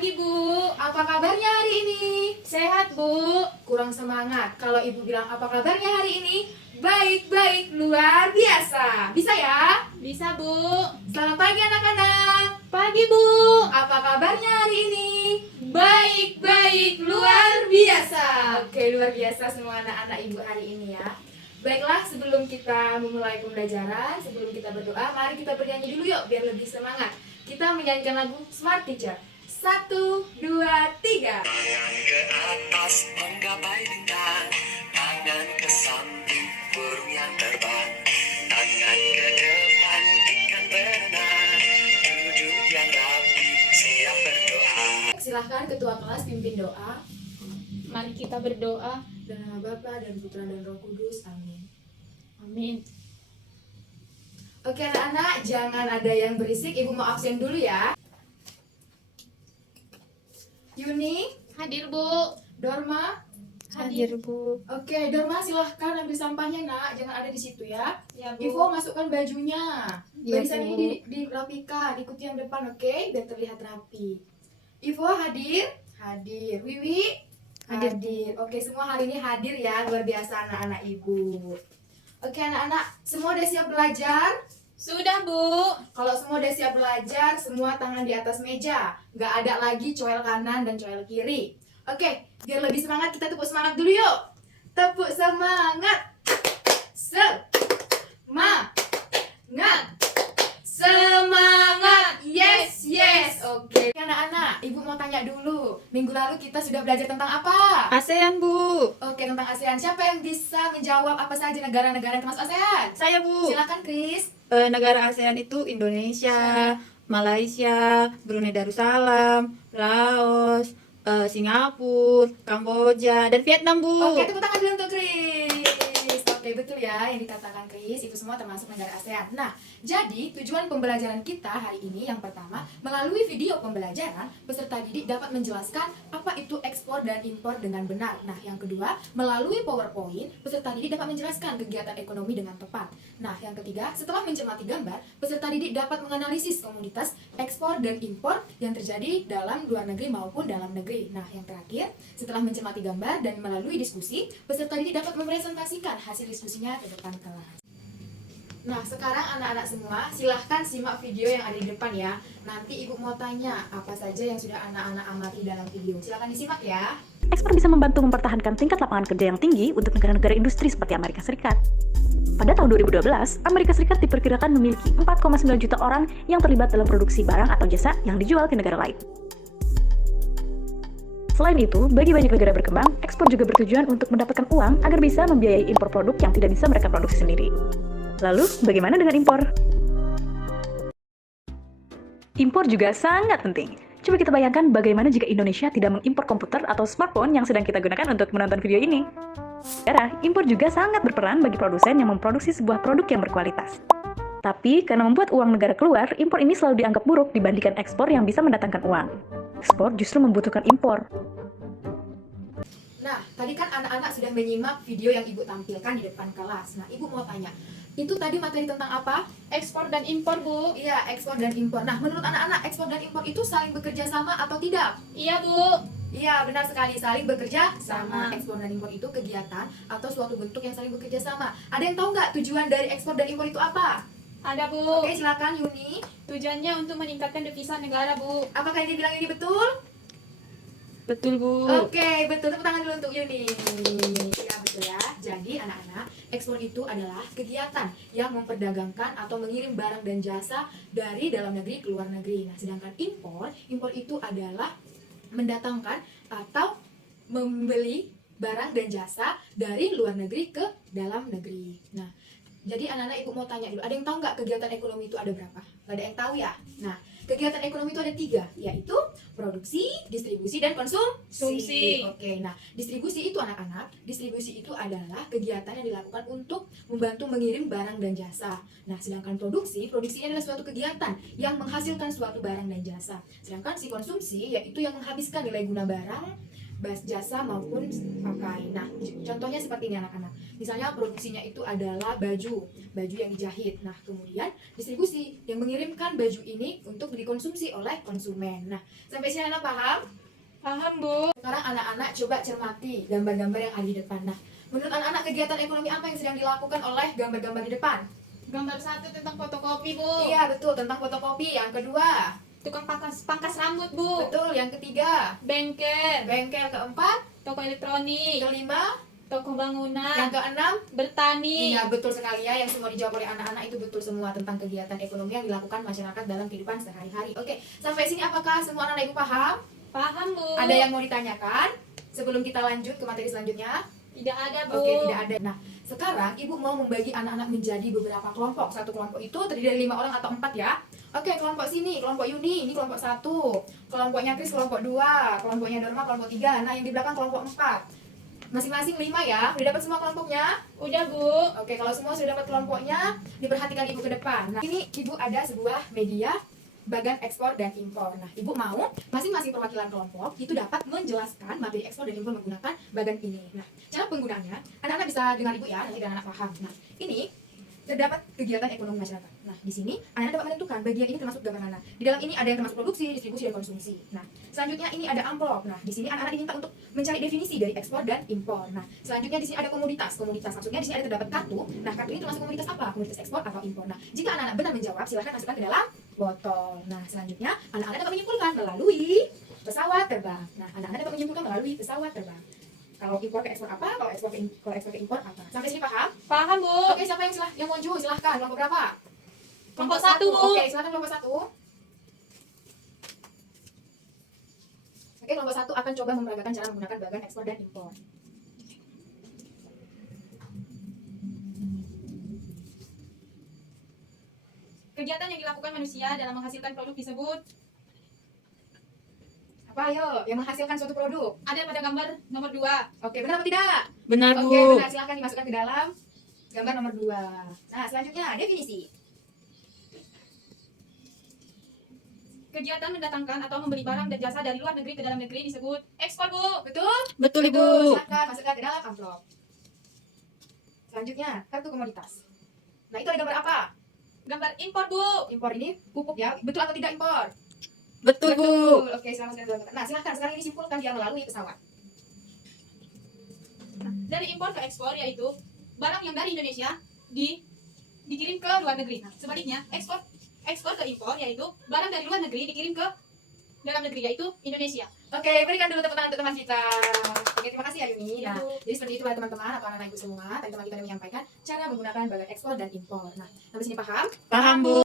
Pagi, Bu. Apa kabarnya hari ini? Sehat, Bu. Kurang semangat. Kalau ibu bilang apa kabarnya hari ini? Baik-baik, luar biasa. Bisa ya? Bisa, Bu. Selamat pagi anak-anak. Pagi, Bu. Apa kabarnya hari ini? Baik-baik, luar biasa. Oke, luar biasa semua anak-anak ibu hari ini ya. Baiklah, sebelum kita memulai pembelajaran, sebelum kita berdoa, mari kita bernyanyi dulu yuk biar lebih semangat. Kita menyanyikan lagu Smart Teacher. 1, 2, 3. Tangan ke atas menggapai bintang, tangan ke samping burung yang terbang, tangan ke depan ikan berenang, duduk yang rapi siap berdoa. Silahkan ketua kelas pimpin doa. Mari kita berdoa. Dalam nama Bapa dan Putra dan Roh Kudus. Amin. Amin. Oke anak-anak, jangan ada yang berisik. Ibu mau absen dulu ya. Yuni, Hadir, Bu. Dorma. Hadir, Bu. Oke, Dorma silahkan ambil sampahnya nak. Jangan ada di situ ya. Ya, Bu. Ivo masukkan bajunya. Ya, Barisan Bu. ini dirapikan. Ikuti yang depan, oke? Biar terlihat rapi. Ivo hadir? Hadir. Wiwi? Hadir. Oke, semua hari ini hadir ya. Luar biasa anak-anak ibu. Oke anak-anak, semua udah siap belajar? Sudah, Bu. Kalau semua udah siap belajar, semua tangan di atas meja. Nggak ada lagi coel kanan dan coel kiri. Oke, biar lebih semangat kita tepuk semangat dulu yuk. Tepuk semangat. Semangat. Semangat. Yes, yes. Oke. Anak-anak, Ibu mau tanya dulu. Minggu lalu kita sudah belajar tentang apa? ASEAN, Bu. Oke, tentang ASEAN. Siapa yang bisa menjawab apa saja negara-negara yang termasuk ASEAN? Saya, Bu. Silakan, Chris. Negara ASEAN itu Indonesia, Malaysia, Brunei Darussalam, Laos, Singapura, Kamboja, dan Vietnam, Bu. Oke, tepuk tangan dulu untuk Chris. Oke, betul ya yang dikatakan Chris, itu semua termasuk negara ASEAN. Nah, jadi tujuan pembelajaran kita hari ini yang pertama, melalui video pembelajaran, peserta didik dapat menjelaskan apa itu ekspor dan impor dengan benar. Nah, yang kedua, melalui PowerPoint, peserta didik dapat menjelaskan kegiatan ekonomi dengan tepat. Nah, yang ketiga, setelah mencermati gambar, peserta didik dapat menganalisis komoditas ekspor dan impor yang terjadi dalam luar negeri maupun dalam negeri. Nah, yang terakhir, setelah mencermati gambar dan melalui diskusi, peserta didik dapat mempresentasikan hasil diskusinya ke depan kelas. Nah, sekarang anak-anak semua, silahkan simak video yang ada di depan ya. Nanti ibu mau tanya apa saja yang sudah anak-anak amati dalam video. Silahkan disimak ya. Ekspor bisa membantu mempertahankan tingkat lapangan kerja yang tinggi untuk negara-negara industri seperti Amerika Serikat. Pada tahun 2012, Amerika Serikat diperkirakan memiliki 4,9 juta orang yang terlibat dalam produksi barang atau jasa yang dijual ke negara lain. Selain itu, bagi banyak negara berkembang, ekspor juga bertujuan untuk mendapatkan uang agar bisa membiayai impor produk yang tidak bisa mereka produksi sendiri. Lalu, bagaimana dengan impor? Impor juga sangat penting. Coba kita bayangkan bagaimana jika Indonesia tidak mengimpor komputer atau smartphone yang sedang kita gunakan untuk menonton video ini. Saudara, impor juga sangat berperan bagi produsen yang memproduksi sebuah produk yang berkualitas. Tapi, karena membuat uang negara keluar, impor ini selalu dianggap buruk dibandingkan ekspor yang bisa mendatangkan uang. Ekspor justru membutuhkan impor. Nah, tadi kan anak-anak sudah menyimak video yang ibu tampilkan di depan kelas. Nah, ibu mau tanya, itu tadi materi tentang apa? Ekspor dan impor, Bu. Iya, ekspor dan impor. Nah, menurut anak-anak, ekspor dan impor itu saling bekerja sama atau tidak? Iya, Bu. Iya, benar sekali, saling bekerja sama. Sama. Ekspor dan impor itu kegiatan atau suatu bentuk yang saling bekerja sama. Ada yang tahu nggak tujuan dari ekspor dan impor itu apa? Ada, Bu. Oke, silakan Yuni. Tujuannya untuk meningkatkan devisa negara, Bu. Apakah yang dibilang ini betul? Betul, Bu. Oke, betul. Tepuk tangan dulu untuk Yuni. Ya, betul ya. Jadi, anak-anak, ekspor itu adalah kegiatan yang memperdagangkan atau mengirim barang dan jasa dari dalam negeri ke luar negeri. Nah, sedangkan impor itu adalah mendatangkan atau membeli barang dan jasa dari luar negeri ke dalam negeri. Nah, jadi anak-anak ibu mau tanya dulu, ada yang tahu nggak kegiatan ekonomi itu ada berapa? Nggak ada yang tahu ya? Nah, kegiatan ekonomi itu ada 3, yaitu produksi, distribusi, dan konsumsi. Oke, nah distribusi itu anak-anak, distribusi itu adalah kegiatan yang dilakukan untuk membantu mengirim barang dan jasa. Nah, sedangkan produksi ini adalah suatu kegiatan yang menghasilkan suatu barang dan jasa. Sedangkan si konsumsi yaitu yang menghabiskan nilai guna barang jasa maupun pakai. Nah, contohnya seperti ini anak-anak. Misalnya produksinya itu adalah baju yang dijahit. Nah, kemudian distribusi yang mengirimkan baju ini untuk dikonsumsi oleh konsumen. Nah, sampai sini anak paham? Paham, Bu. Sekarang anak-anak coba cermati gambar-gambar yang ada di depan. Nah, menurut anak-anak kegiatan ekonomi apa yang sedang dilakukan oleh gambar-gambar di depan? Gambar 1 tentang fotokopi, Bu. Iya, betul, tentang fotokopi. Yang kedua, Tukang pangkas rambut, Bu. betul. Yang ketiga, Bengkel. bengkel. Keempat, Toko elektronik. kelima, Toko bangunan. yang keenam, Bertani. iya betul sekali ya, yang semua dijawab oleh anak-anak itu betul semua tentang kegiatan ekonomi yang dilakukan masyarakat dalam kehidupan sehari-hari. Oke, sampai sini apakah semua anak ibu paham? Paham, Bu. Ada yang mau ditanyakan sebelum kita lanjut ke materi selanjutnya? Tidak ada, Bu. Oke, tidak ada. Nah, sekarang ibu mau membagi anak-anak menjadi beberapa kelompok. Satu kelompok itu terdiri dari 5 orang atau 4 ya. Oke, kelompok sini, kelompok Yuni, ini kelompok 1. Kelompoknya Kris kelompok 2, kelompoknya Dorma kelompok 3. Nah, yang di belakang kelompok 4. Masing-masing 5 ya. Udah dapat semua kelompoknya? Udah, Bu. Oke, kalau semua sudah dapat kelompoknya, diperhatikan ibu ke depan. Nah, ini ibu ada sebuah media bagan ekspor dan impor. Nah, ibu mau masing-masing perwakilan kelompok itu dapat menjelaskan materi ekspor dan impor menggunakan bagan ini. Nah, cara penggunaannya, anak-anak bisa dengar ibu ya, nanti biar anak paham. Nah, ini terdapat kegiatan ekonomi masyarakat. Nah, di sini anak dapat menentukan bagian ini termasuk gambar mana. Di dalam ini ada yang termasuk produksi, distribusi, dan konsumsi. Nah, selanjutnya ini ada amplop. Nah, di sini anak-anak diminta untuk mencari definisi dari ekspor dan impor. Nah, selanjutnya di sini ada komoditas. Komoditas maksudnya di sini ada terdapat kartu. Nah, kartu ini termasuk komoditas apa? Komoditas ekspor atau impor. Nah, jika anak-anak benar menjawab, silahkan masukkan ke dalam botol. Nah, selanjutnya anak-anak dapat menyimpulkan melalui pesawat terbang. Nah, anak-anak dapat menyimpulkan melalui pesawat terbang. Kalau impor ke ekspor apa? Kalau ekspor ke impor apa? Sampai sini paham? Paham, Bu. Oke, siapa yang maju? Silahkan. Kelompok berapa? Kelompok 1, Bu. Oke, silahkan kelompok 1. Oke, kelompok 1 akan coba memeragakan cara menggunakan bagan ekspor dan impor. Kegiatan yang dilakukan manusia dalam menghasilkan produk disebut. Apa ayo yang menghasilkan suatu produk? Ada pada gambar nomor 2. Oke, benar atau tidak? Benar, Oke, benar. Silahkan dimasukkan ke dalam gambar nomor 2. Nah, selanjutnya definisi. Kegiatan mendatangkan atau membeli barang dan jasa dari luar negeri ke dalam negeri disebut ekspor, Bu. Betul? Betul, Silahkan masukkan ke dalam amplop. Selanjutnya, kartu komoditas. Nah, itu ada gambar apa? Gambar impor, Bu. Impor ini pupuk ya. Betul atau tidak impor? Betul, Oke, silahkan masukkan ke dalam kotak. Nah, silahkan sekarang ini simpulkan dia melalui pesawat. Dari impor ke ekspor yaitu barang yang dari Indonesia dikirim ke luar negeri. Nah, sebaliknya ekspor ke impor yaitu barang dari luar negeri dikirim ke dalam negeri yaitu Indonesia. Oke, berikan dulu tepuk tangan untuk teman kita. Oke, terima kasih ya Yuni. Nah, Ibu. jadi seperti itulah teman-teman atau anak-anak ibu semua. Tadi teman kita menyampaikan cara menggunakan bagan ekspor dan impor. Nah, sampai sini paham? Paham, Bu.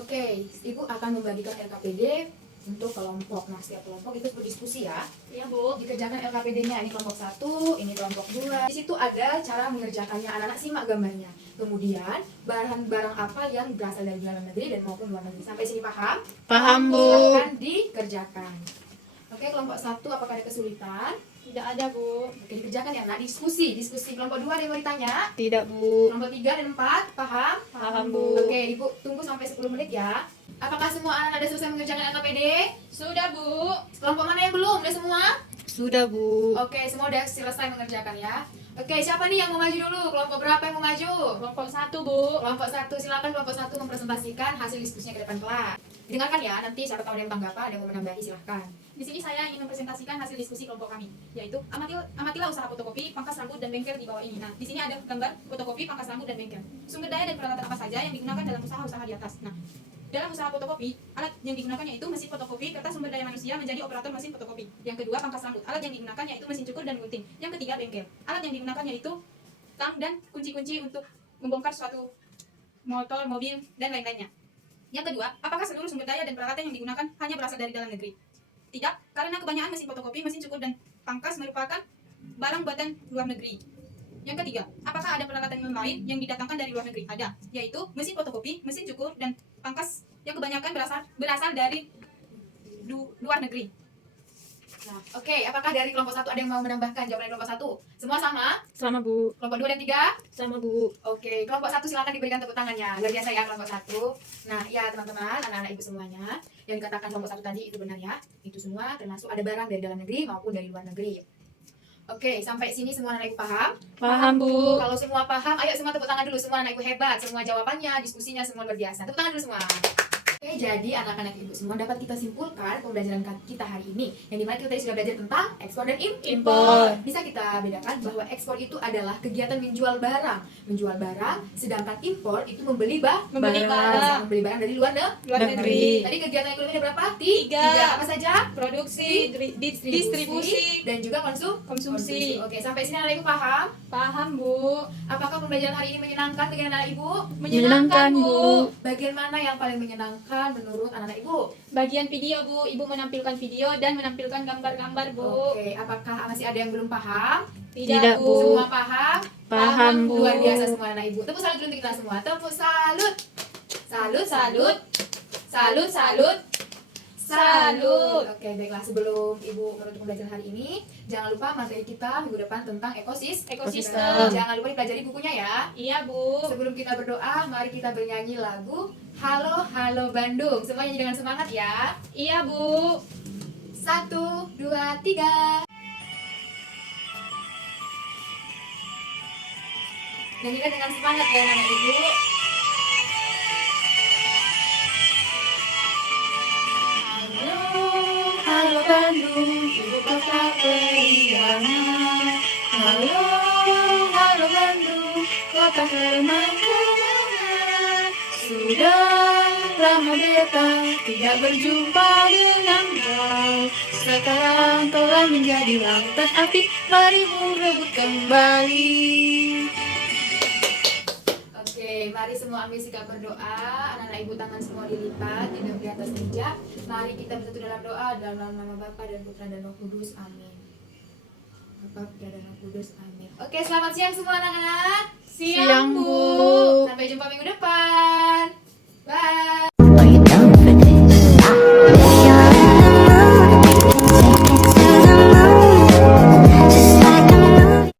Oke, ibu akan membagikan LKPD untuk kelompok. Nah, setiap kelompok itu berdiskusi ya. Iya, Bu. Dikerjakan LKPD-nya. Ini kelompok 1, ini kelompok 2. Di situ ada cara mengerjakannya. Anak-anak simak gambarnya. Kemudian, barang-barang apa yang berasal dari dalam negeri dan maupun luar negeri. Sampai sini paham? Paham, Bu. Silahkan dikerjakan. Oke, kelompok 1 apakah ada kesulitan? Tidak ada, Bu. Oke, dikerjakan ya. Nah, diskusi kelompok 2 ada yang mau ditanya? Tidak, Bu. Kelompok 3 dan 4 paham? Paham, Bu. Oke, Ibu tunggu sampai 10 menit ya. Apakah semua anak ada selesai mengerjakan LKPD? Sudah, Bu. Kelompok mana yang belum? Udah semua? Sudah, Bu. Oke, semua udah selesai mengerjakan ya. Oke, siapa nih yang mau maju dulu? Kelompok berapa yang mau maju? Kelompok 1, Bu. Kelompok 1, silakan kelompok 1 mempresentasikan hasil diskusinya ke depan kelas. Dengarkan ya, nanti siapa tahu ada yang tanggapan, ada yang mau menambahi, silahkan. Di sini saya ingin mempresentasikan hasil diskusi kelompok kami, yaitu amatilah usaha fotokopi, pangkas rambut, dan bengkel di bawah ini. Nah, di sini ada gambar fotokopi, pangkas rambut, dan bengkel. Sumber daya dan peralatan apa saja yang digunakan dalam usaha-usaha di atas. Nah, dalam usaha fotokopi, alat yang digunakan yaitu mesin fotokopi, kertas sumber daya manusia menjadi operator mesin fotokopi. Yang kedua, pangkas rambut. Alat yang digunakan yaitu mesin cukur dan gunting. Yang ketiga, bengkel. Alat yang digunakan yaitu tang dan kunci-kunci untuk membongkar suatu motor, mobil, dan lain-lainnya. Yang kedua, apakah seluruh sumber daya dan peralatan yang digunakan hanya berasal dari dalam negeri? Tidak, karena kebanyakan mesin fotokopi, mesin cukur, dan pangkas merupakan barang buatan luar negeri. Yang ketiga, apakah ada peralatan lain yang didatangkan dari luar negeri? Ada, yaitu mesin fotokopi, mesin cukur, dan pangkas yang kebanyakan berasal dari luar negeri. Nah, oke, apakah dari kelompok 1 ada yang mau menambahkan jawaban dari kelompok 1? Semua sama? Sama, Bu. Kelompok 2 dan 3? Sama, Bu. Oke, kelompok 1 silakan diberikan tepuk tangannya. Luar biasa ya kelompok 1. Nah, ya teman-teman, anak-anak ibu semuanya, yang dikatakan kelompok 1 tadi itu benar ya. Itu semua termasuk ada barang dari dalam negeri maupun dari luar negeri. Oke, sampai sini semua anak ibu paham? Paham, Bu. Kalau semua paham, ayo semua tepuk tangan dulu. Semua anak ibu hebat, semua jawabannya, diskusinya semua luar biasa. Tepuk tangan dulu semua. Oke, jadi anak-anak ibu semua dapat kita simpulkan pembelajaran kita hari ini, yang dimana kita tadi sudah belajar tentang ekspor dan impor. Bisa kita bedakan bahwa ekspor itu adalah kegiatan menjual barang, sedangkan impor itu membeli Membeli barang. membeli barang dari luar Negeri. Tadi kegiatan ekonomi ada berapa? Tiga. Apa saja? Produksi, distribusi, dan juga konsumsi. Oke, sampai sini anak ibu paham? Paham, Bu. Apakah pembelajaran hari ini menyenangkan bagi anak ibu? Menyenangkan, Bu. Bagian mana yang paling menyenangkan menurut anak ibu? Bagian video, Bu. Ibu menampilkan video dan menampilkan gambar-gambar, Bu. Oke, apakah masih ada yang belum paham? Tidak, Bu. Semua paham? Paham, Bu. Luar biasa semua anak ibu. Tepuk salut dulu untuk kita semua. Tepuk salut. Salut, salut. Salut, salut. Salut. Oke, baiklah, sebelum ibu menutup pembelajaran hari ini, jangan lupa materi kita minggu depan tentang Ekosistem. Jangan lupa dipelajari bukunya ya. Iya, Bu. Sebelum kita berdoa, mari kita bernyanyi lagu Halo Halo Bandung. Semua nyanyi dengan semangat ya. Iya, Bu. 1, 2, 3. Nyanyikan dengan semangat ya anak ibu. Halo, halo Bandung, ibu kota periangan. Halo, halo Bandung, kota kenang-kenangan. Sudah lama beta tidak berjumpa dengan kau. Sekarang telah menjadi lautan api, mari rebut kembali. Oke, mari semua ambil sikap berdoa. Anak-anak ibu tangan semua dilipat, tidak di atas meja. Mari kita bersatu dalam doa dalam nama Bapa dan Putra dan Roh Kudus. Amin. Bapa, Putra dan Roh Kudus. Amin. Oke, selamat siang semua anak-anak. Siang, Bu. Sampai jumpa minggu depan.